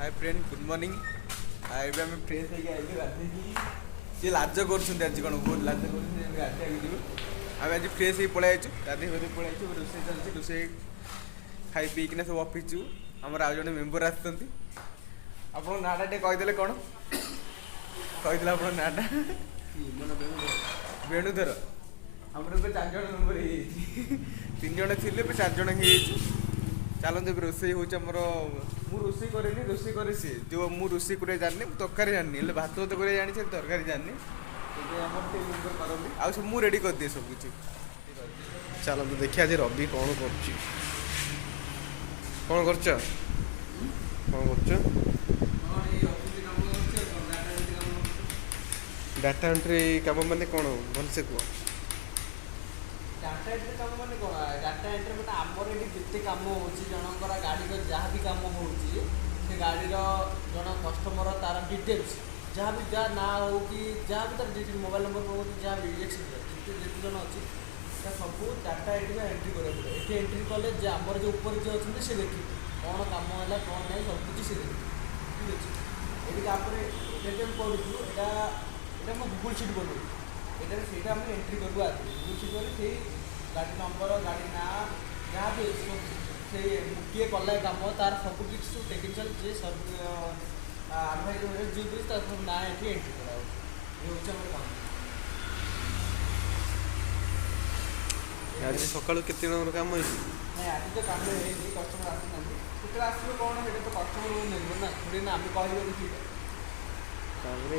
Hi friend good morning एबे आम fresh होगी आइलु गाधेकी सी लाज कर आज कौन बहुत लाज कर गाधे जीव आम आज फ्रेश हो पलि आइचु गाधे गाधे पलि आइचु रोसे चलती रोसे खाई पीकिना सब ऑफिस जीव आमर आउ जड़े मेम्बर आसुँच आप नाटा टे कहीदे कौन कही आप नाटा वेणुधर आमर ए 4 जन मेम्बर हो 3 जन थे 4 जन हो चलते रोसे हूँ रोसे करे रोसे करे सी जो मु रोसे करे जानी तरकारी जानी भात तो करे जानी तरकारी जानी करती आ सब मुझे रेडी कर दिए सब किसी चलते देखिए आज रवि कौन डाटा एंट्री काम माने कौन भलसे कह डाटा एंट्री काम माने कौन डाटा एंट्री मतलब आमर ये जिते कम हो जनकर गाड़ी जहाँ भी कम हो गाड़ी जन कस्टमर तार डिटेल्स जहाँ भी जहाँ ना हो कि जहाँ भी तार डिटेल मोबाइल नंबर हो जहाँ भी जिते जन अच्छी सब डाटा एंट्री करा पड़े ये एंट्री कले आमर जो ऊपर जो अच्छे से देखिए कौन कम है कौन ना सब कुछ सी देखिए ठीक अच्छे ये पढ़ू यहाँ मैं गूगल सीट बनू ये से एंट्री करूँ आज गूगल सीट बोले से गाड़ी नंबर गाड़ी ना जहाँ भी से किए कला कम तार सब किसी टेक्निकाल जे सब आडभाइजर जो भी सब ना एंट्री करा ये हूँ काम आज सकाल के काम हो आज तो काम कस्टमर आसना कितने आसो कौन है तो कस्टमर मिलना ना थोड़ी ना आम कह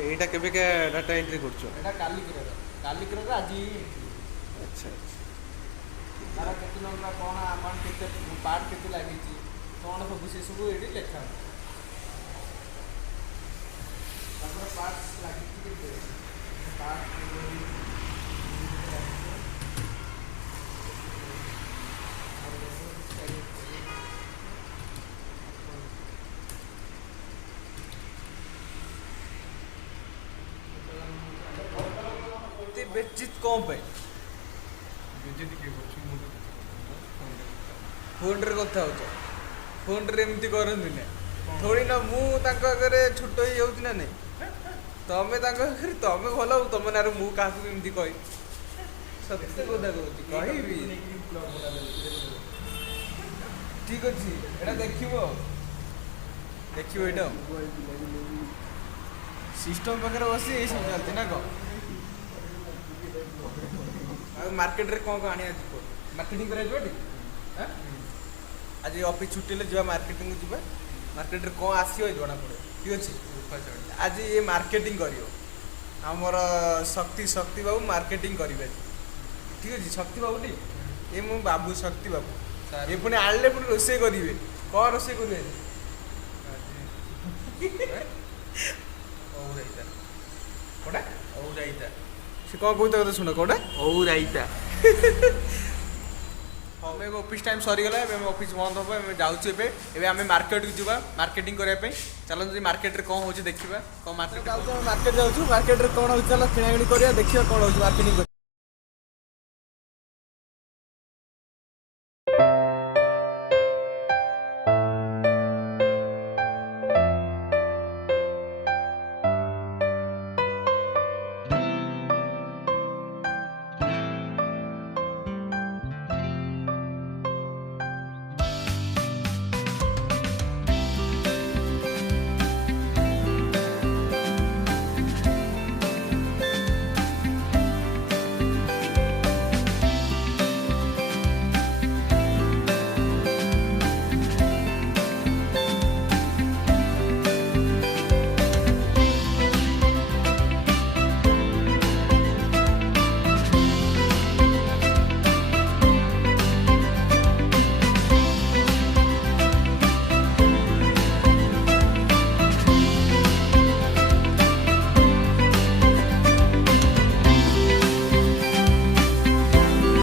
यहाँ के डाटा एंट्री कर कालिकर आज अच्छा तार केत नंबर कौन अमाउंट के पार्ट के लगी कौन सब से सब ये लेखा पार्ट लगी बेचित कौन पे फोन रे कथा हो फोन रे एमती करती ना थोड़ी ना मुझे छोट हो जाऊँ ना नहीं तमें तमें भल तुम ना मु क्या एमती कह सत्य कथा कहूँ कह ठीक अच्छे ये देखो ये सिस्टम पाखे बस ये सब चलती ना कौन मार्केट रे कौन आने मार्केटिंग करा आज ऑफिस छुट्टी जा मार्केटिंग जा मार्केट रे कौन आसो जना पड़े ठीक अच्छे आज ये मार्केटिंग कर शक्ति शक्ति बाबू मार्केटिंग करेंगे ठीक अच्छे शक्ति बाबू टी ये मो बाबू शक्ति बाबू ये पुणी आने पुणी रोसे करेंगे कौन रोसे करेंगे से कौन कहते शुण कौटा रायता हमें ऑफिस टाइम सरीगला ऑफिस बंद हम जाऊँ आम मार्केट को जावा मार्केटिंग करने चलो मार्केट रे कौन हो देखा कौन मार्केट जाऊँ मार्केट रे कौन हो चलो किणाकिणी करा देखिए कौन हो मार्केटिंग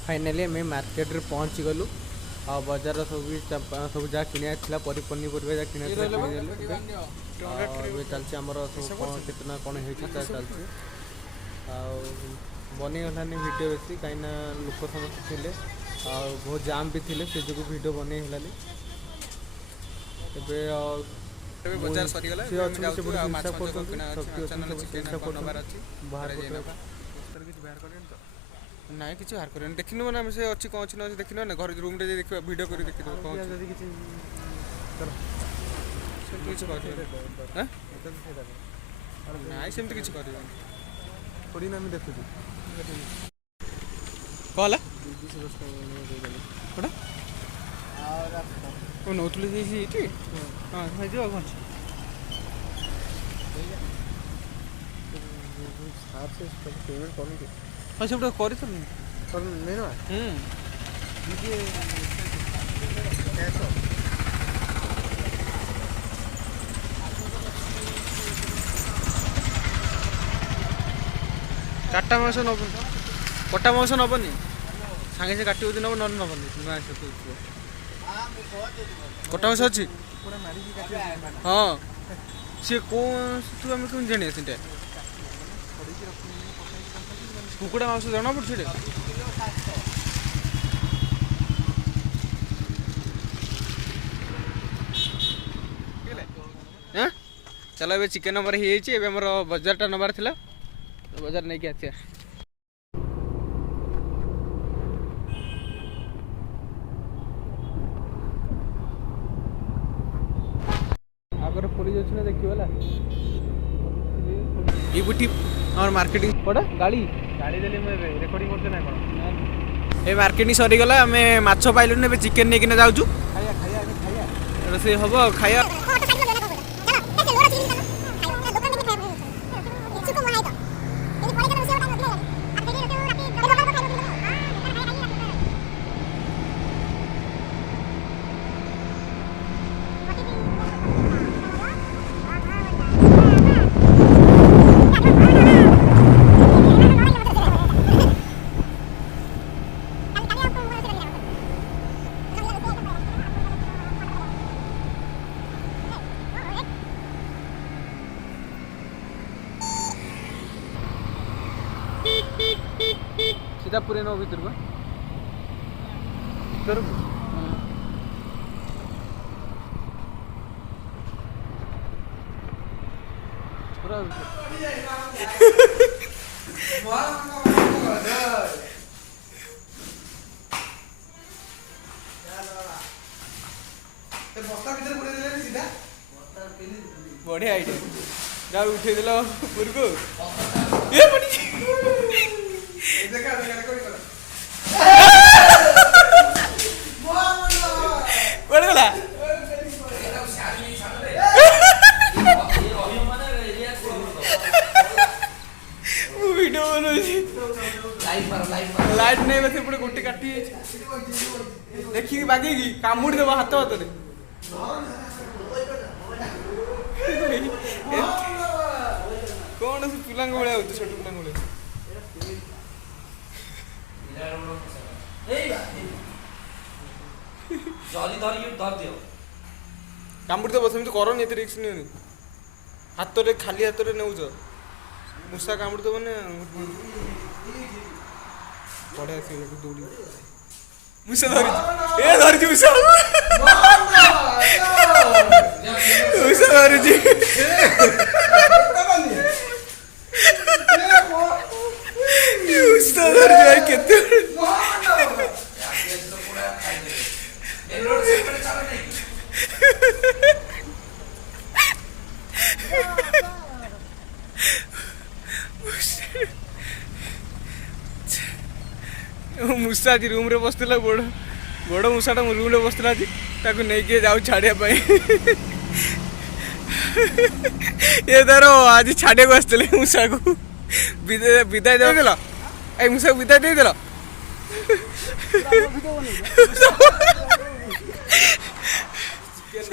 फाइनाली आम मार्केट रे पहुँची गलु आ बजार सब जहाँ किना पनीपरिया जहाँ किना चलती आमर सब कौन कितना कौन होता चलती बनईगलानी भिड बेसी कहीं लोक समस्त थे बहुत जाम भी थे से जो भिड बनई है ଏବେ ବଜାର ସରିଗଲା ସେ ଅଛନ୍ତି ସେପଟେ ମାଛ ହିସାବ ଫାଛ କରୁଛନ୍ତି, କିଣା ଅଛି ଶକ୍ତି ମାଛ ଅଛନ୍ତି ନହେଲେ ସେପଟେ ଚିକେନ ହିସାବ ନେବାର କରୁଛନ୍ତି। ଅଛି ବାହାର ଘରେ ଯାଇ କରୁଛନ୍ତି। ନେବା। ବସ୍ତାରେ କିଛି ବାହାର କରିବେନି ତ? ନାଇଁ କିଛି ବାହାର କରିବାନି, ଦେଖିନୁ ମାନେ ଆମେ ସେ ଅଛି କ'ଣ ଅଛି ନ ଅଛି ଦେଖିନୁ ନା ଘରେ ରୁମ୍ରେ ଯାଇ ଦେଖିବା ଭିଡ଼ିଓ କରି ଦେଖିଦେବା କ'ଣ ଅଛି। ଯଦି କିଛି କର ସେମିତି କିଛି କରିବାନି। ଆଁ? ନାଇଁ ସେମିତି କିଛି କରିବାନି। ଥୋଡ଼ି ନା ଆମେ ଦେଖୁଛୁ କ'ଣ ହେଲା 210 ଟଙ୍କା କୋଉଟା ଓ ନଉଥିଲି ଏଇଠି ହଁ ହେଇଯିବ ଆଉ କ'ଣ ଅଛି। ସାର୍ ସେ ପେମେଣ୍ଟ କରନ୍ତୁ ହଁ ସେପଟେ କରିଥିଲୁ ନେଇ ନେବା କାଟା ମାଂସ ନେବନି, କଟା ମାଂସ ନେବନି, ସାଙ୍ଗେ ସାଙ୍ଗେ କାଟିବ ଯଦି ନେବ ନହେଲେ ନେବନି। ମାଂସ କଟା ମାଂସ ଅଛି ପୁରା ମାରିକି କାଟିବା ହଁ। ସିଏ କେଉଁ ତୁ ଆମେ କେମିତି ଜାଣିବା ସେଇଟା କୁକୁଡ଼ା ମାଂସ ଜଣା ପଡ଼ୁଛି ସେଇଟା। ହଁ ଚାଲ ଏବେ ଚିକେନ୍ ଆମର ହେଇଯାଇଛି, ଏବେ ଆମର ବଜାରଟା ନେବାର ଥିଲା, ବଜାର ନେଇକି ଆସିବା। ଆଗରେ ପୋଲିସ ଅଛି ନା ଦେଖିବ ହେଲା। ଏଇଠି ଆମର ମାର୍କେଟିଂ କୋଉଟା ଗାଡ଼ି ଦେଲି ମୁଁ ଏବେ ରେକର୍ଡ଼ିଂ କରୁଛି ନା କ'ଣ? ଏ ମାର୍କେଟିଂ ସରିଗଲା, ଆମେ ମାଛ ପାଇଲୁନି, ଏବେ ଚିକେନ୍ ନେଇକିନା ଯାଉଛୁ। ଖାଇବା ରୋଷେଇ ହବ ଖାଇବା। सीधा पूरे नौ भीतर को पूरा बढ़िया आइडिया जा उठे दिल पूर्व को गला वीडियो लाइट नहीं बस एपटे गोटे काटी देखिए बागे कामुड़ी देव हाथ हाथ कौन पिला भाया होती छोट पिला कामुड़ी देव सेमती करनी एत रिस्क नहीं हाथ में खाली हाथ में नौच मूषा कामुड़ी देव ने बढ़िया से दौड़ी मूषा धरी धरी मूषा मूषा धरी मूषा धरी केते मूषा आज रूम रे बसला बड़ बड़ मूषाटा रूम रे बसला आज ताकू नहीं जाऊ छाड़िया ये तार आज छाड़िया को आसते मूषा को विदाय देदेल ए मूषा को विदाय देदेल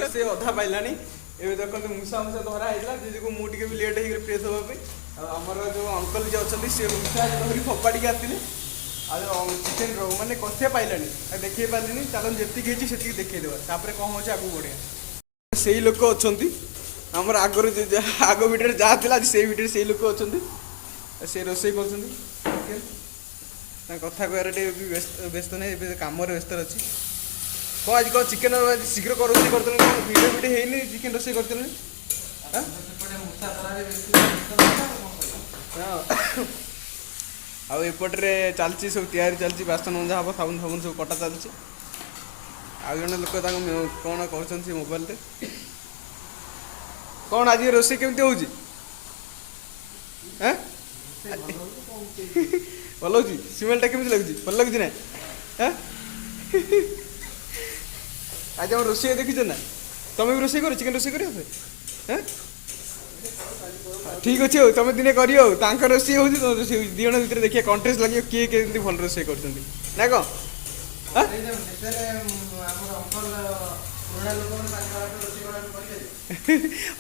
से अधा पाइलानी ए देखते मूषा मूषा धरा होता जी मुझे भी लेट हो फ्रेश हाँपाई आमर जो अंकल जी अच्छा सी मूषा धरी फोपाड़ी आसते चिकेन माने कसिया पाइलानी देखिए पारे चलो जी से देखिए तापर कौन हो आगे बढ़िया से लोक अच्छा आमर आगर आग भिडियो जहाँ थी आज से भिडियो से लोक अच्छा से रोसे कर कथा कह व्यस्त नहीं कम व्यस्त अच्छी କ'ଣ ଆଜି କ'ଣ ଚିକେନ୍ ଆଜି ଶୀଘ୍ର ରୋଷେଇ କରିଦେଲେ କ'ଣ ଭିଡ଼ିଓ ଭିଡ଼ିଓ ହେଇନି ଚିକେନ୍ ରୋଷେଇ କରିଦେଲେ ଆଉ ଏପଟରେ ଚାଲିଛି ସବୁ ତିଆରି ଚାଲିଛି ବାସନ ମଞ୍ଜା ହେବ ସାବୁନ ଫାବୁନ ସବୁ କଟା ଚାଲିଛି। ଆଉ ଜଣେ ଲୋକ ତାଙ୍କୁ କ'ଣ କରୁଛନ୍ତି ମୋବାଇଲରେ। କ'ଣ ଆଜି ରୋଷେଇ କେମିତି ହେଉଛି? ଭଲ ହେଉଛି? ସ୍ମେଲ୍ଟା କେମିତି ଲାଗୁଛି? ଭଲ ଲାଗୁଛି ନା? ଆଜି ଆମ ରୋଷେଇ ଦେଖିଛ ନା? ତମେ ବି ରୋଷେଇ କର ଚିକେନ୍ ରୋଷେଇ କରିବ? ଠିକ୍ ଅଛି ଆଉ ତମେ ଦିନେ କରିବ ଆଉ ତାଙ୍କ ରୋଷେଇ ହେଉଛି ତମ ରୋଷେଇ ହେଉଛି ଦୁଇ ଜଣ ଭିତରେ ଦେଖିବା କଣ୍ଟେଷ୍ଟ ଲାଗିବ କିଏ କେମିତି ଭଲ ରୋଷେଇ କରୁଛନ୍ତି ନା କ'ଣ?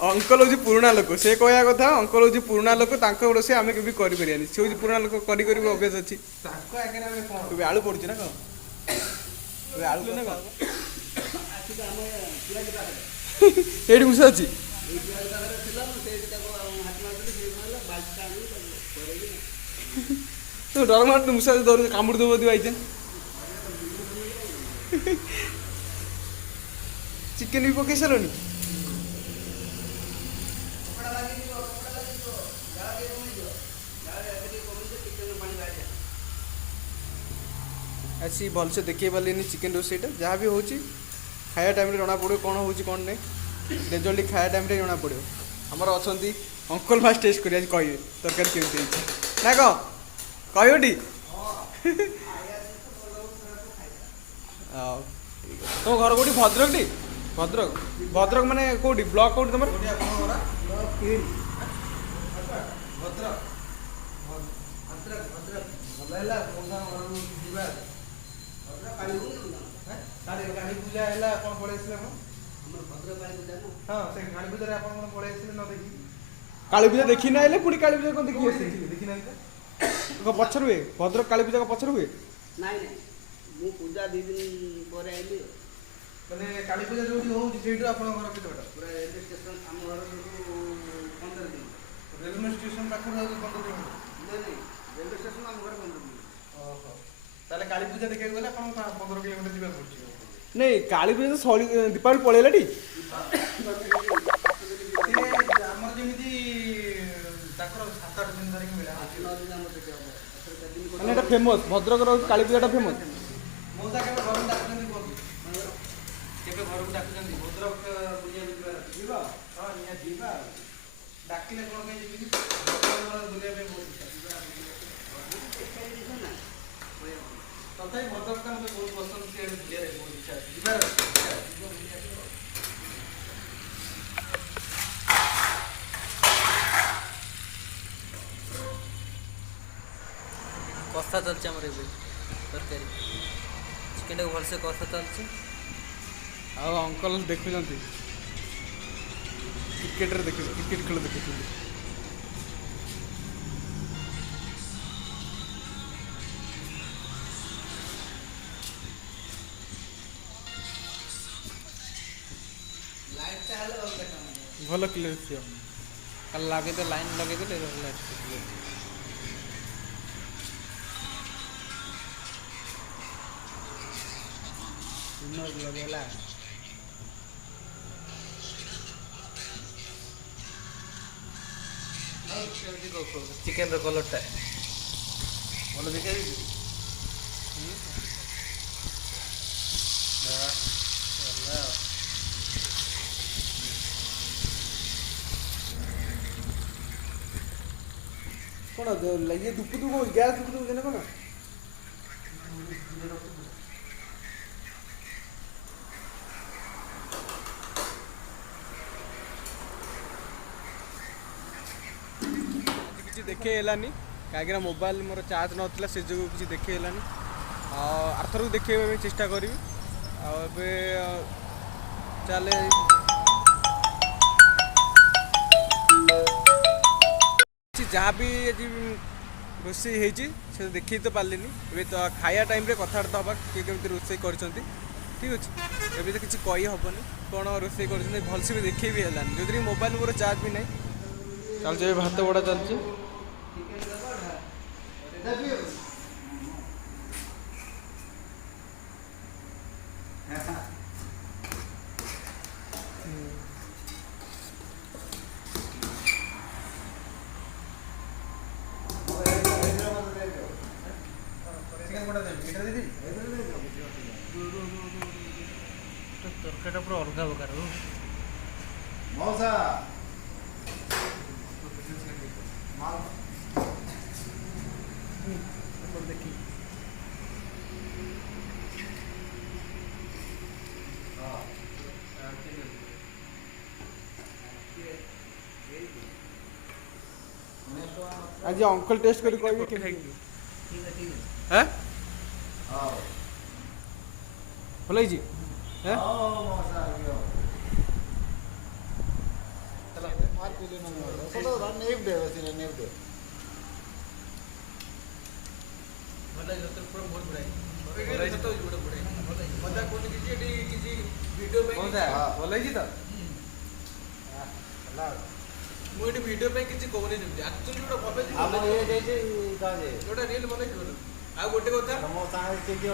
ଅଙ୍କଲ ହେଉଛି ପୁରୁଣା ଲୋକ ସେ କହିବା କଥା ଅଙ୍କଲ ହେଉଛି ପୁରୁଣା ଲୋକ ତାଙ୍କ ରୋଷେଇ ଆମେ କେବେ କରିପାରିବାନି ସେ ହେଉଛି ପୁରୁଣା ଲୋକ କରି ଅଭ୍ୟାସ ଅଛି। ତାଙ୍କ ଆଗରେ ଆମେ କ'ଣ ଏବେ ଆଳୁ ପଡ଼ୁଛି ନା କ'ଣ? ଏବେ ଆଳୁ ନା କ'ଣ ଏଇଠି ମୁଷା ଅଛି ତ ଡର ମାରୁନି ମୁଷା ଧରୁ କାମୁଡ଼ି ଦେବ ଯଦି ବାଇଚାନ୍ସ ଚିକେନ୍ ବି ପକେଇ ସାରିଲଣି? ଆସି ଭଲସେ ଦେଖେଇ ପାରିଲିନି ଚିକେନ୍ ରୋଷେଇଟା ଯାହା ବି ହେଉଛି ଖାଇବା ଟାଇମ୍ରେ ଜଣାପଡ଼ିବ କ'ଣ ହେଉଛି କ'ଣ ନାହିଁ ରେଜଲ୍ଟ ଖାଇବା ଟାଇମ୍ରେ ଜଣାପଡ଼ିବ। ଆମର ଅଛନ୍ତି ଅଙ୍କଲ ଫାଷ୍ଟ ଟେଷ୍ଟ କରି ଆଜି କହିବେ ତରକାରୀ କେମିତି ହେଇଛି ନା କ'ଣ କହିବଟି? ଆଉ ତମ ଘର କେଉଁଠି? ଭଦ୍ରକଟି? ଭଦ୍ରକ ଭଦ୍ରକ ମାନେ କେଉଁଠି ବ୍ଲକ୍ କେଉଁଠି ତମର? କାଳୀ ପୂଜା ହେଲା ଆପଣ ପଳେଇ ଆସିଲେ ହଁ ସେ କାଳୀ ପୂଜାରେ ଆପଣ କ'ଣ ପଳେଇ ଆସିଲେ ନ ଦେଖି? କାଳୀ ପୂଜା ଦେଖି ନା ହେଲେ ପୁଣି କାଳୀ ପୂଜା କ'ଣ ଦେଖି ଆସିଥିଲେ? ଦେଖି ନାହାନ୍ତି ପଛରେ ହୁଏ ଭଦ୍ରକ କାଳୀ ପୂଜା ପଛରେ ହୁଏ? ନାଇଁ ମୁଁ ପୂଜା 2 ଦିନ ପରେ ଆଇଲି। ମାନେ କାଳୀ ପୂଜା ଯୋଉଠି ହେଉଛି ସେଇଠୁ ଆପଣଙ୍କ ଘର କେତେ ବାଟ? ପୁରା ରେଲୱେ ଷ୍ଟେସନ ଆମ ଘର 15 ଦିନ। ରେଲୱେ ଷ୍ଟେସନ ପାଖରୁ ଯାଉଛି 15 କିଲୋମିଟର? ନାଇଁ ରେଲୱେ ଷ୍ଟେସନ ଆମ ଘର 15 କିଲୋମିଟର। ଓହୋ ତାହେଲେ କାଳୀ ପୂଜା ଦେଖିବାକୁ ଗଲେ ଆପଣ 15 କିଲୋମିଟର ଯିବାକୁ ପଡ଼ୁଛି? ନାଇଁ କାଳୀ ପୂଜା ତ ସରି ଦୀପାବଳି ପଳେଇଲାଟି ଆମର ଯେମିତି ତାଙ୍କର 7-8 ଦିନ ଧରିକି ମିଳା ମାନେ ଏଇଟା ଫେମସ୍ ଭଦ୍ରକର କାଳୀ ପୂଜାଟା ଫେମସ୍। ମଉସା କେବେ ଘରକୁ ଡାକୁଛନ୍ତି କୁହନ୍ତୁ? କେବେ ଘରକୁ ଡାକୁଛନ୍ତି ଭଦ୍ରକ ବୁଲିବାକୁ ଯିବ? ହଁ ନିହାତି ଯିବା ଡାକିଲେ କ'ଣ ପାଇଁ ଯିବି ବୁଲିବା ପାଇଁ ବହୁତ ତଥାପି ଭଦ୍ରକଟା ମୋତେ ବହୁତ ପସନ୍ଦ ସିଆଡ଼େ ବୁଲିବାରେ ବହୁତ ଇଚ୍ଛା ଅଛି ଯିବାର କଷା ଚାଲିଛି ଆମର ଏବେ ତରକାରୀ ଚିକେନଟାକୁ ଭଲସେ କଷା ଚାଲିଛି। ଆଉ ଅଙ୍କଲ ଦେଖୁଛନ୍ତି କ୍ରିକେଟରେ କ୍ରିକେଟ ଖେଳ ଦେଖୁଛନ୍ତି। ଭଲ କ୍ଲିୟର ଥିବ କାଲି ଲଗେଇଦେଲେ ଲାଇନ୍ ଲଗେଇଦେଲେ ଲାଇଟ୍ ଲଗେଇଲା ଚିକେନର କଲରଟା ଭଲ ଦେଖାଯାଉଛି। କ'ଣ ଇଏ ଦୁଃଖ ଗ୍ୟାସ୍ ଦୁଃଖ ଦେଉଛି ନା କ'ଣ? କିଛି ଦେଖେଇ ହେଲାନି କାହିଁକିନା ମୋବାଇଲ ମୋର ଚାର୍ଜ ନଥିଲା ସେ ଯୋଗୁଁ କିଛି ଦେଖେଇ ହେଲାନି। ଆଉ ଆରଥରକୁ ଦେଖେଇବା ପାଇଁ ଚେଷ୍ଟା କରିବି। ଆଉ ଏବେ ଚାଲେ ଯାହା ବି ଆଜି ରୋଷେଇ ହେଇଛି ସେ ଦେଖେଇ ତ ପାରିଲିନି। ଏବେ ତ ଖାଇବା ଟାଇମ୍ରେ କଥାବାର୍ତ୍ତା ହେବା କିଏ କେମିତି ରୋଷେଇ କରିଛନ୍ତି ଠିକ୍ ଅଛି। ଏବେ ତ କିଛି କହି ହେବନି କ'ଣ ରୋଷେଇ କରିଛନ୍ତି ଭଲସେ ବି ଦେଖେଇ ବି ହେଲାନି ଯେଉଁଥିରେ ମୋବାଇଲ ମୋର ଚାର୍ଜ ବି ନାହିଁ। ଚାଲିଛି ଏବେ ଭାତ ବଡ଼ା ଚାଲିଛି। मौसा देखी आज अंकल टेस्ट करी कहबे केमती हैं भल ହେଇଛି हैं ଭଲ ହେଇଛି ତ ପୁରା ବହୁତ ବଢିଆ ଭଲ ହେଇଛି ତ ଗୋଟେ ବଢିଆ ମଜା କୋନି କିଛି ଭିଡିଓ ପାଇଁ ଭଲ ହେଇଛି ତ ମୁଁ ଏଠି ଭିଡିଓ ପାଇଁ କିଛି କହୁନି ଯେମିତି ଆକ୍ଚୁଆଲି ଗୋଟେ ଭଲ ହେଇଛି ଯୋଉଟା ରିଏଲ ଭଲ ହେଇଛି ଆଉ ଗୋଟେ କଥା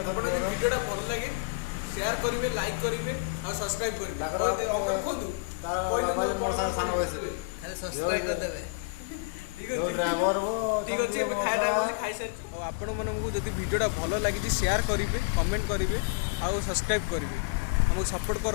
ଆପଣ ଯଦି ଭିଡିଓଟା ଭଲ ଲାଗେ ସେୟାର କରିବେ ଲାଇକ୍ କରିବେ ଆଉ ସବସ୍କ୍ରାଇବ କରିବେ କୁହନ୍ତୁ ସବସ୍କ୍ରାଇବ କରିଦେବେ ଠିକ ଅଛି ଏବେ ଖାଇବା ଖାଇସାରିଛୁ ଆଉ ଆପଣମାନଙ୍କୁ ଯଦି ଭିଡ଼ିଓଟା ଭଲ ଲାଗିଛି ସେୟାର କରିବେ କମେଣ୍ଟ କରିବେ ଆଉ ସବସ୍କ୍ରାଇବ କରିବେ ଆମକୁ ସପୋର୍ଟ କର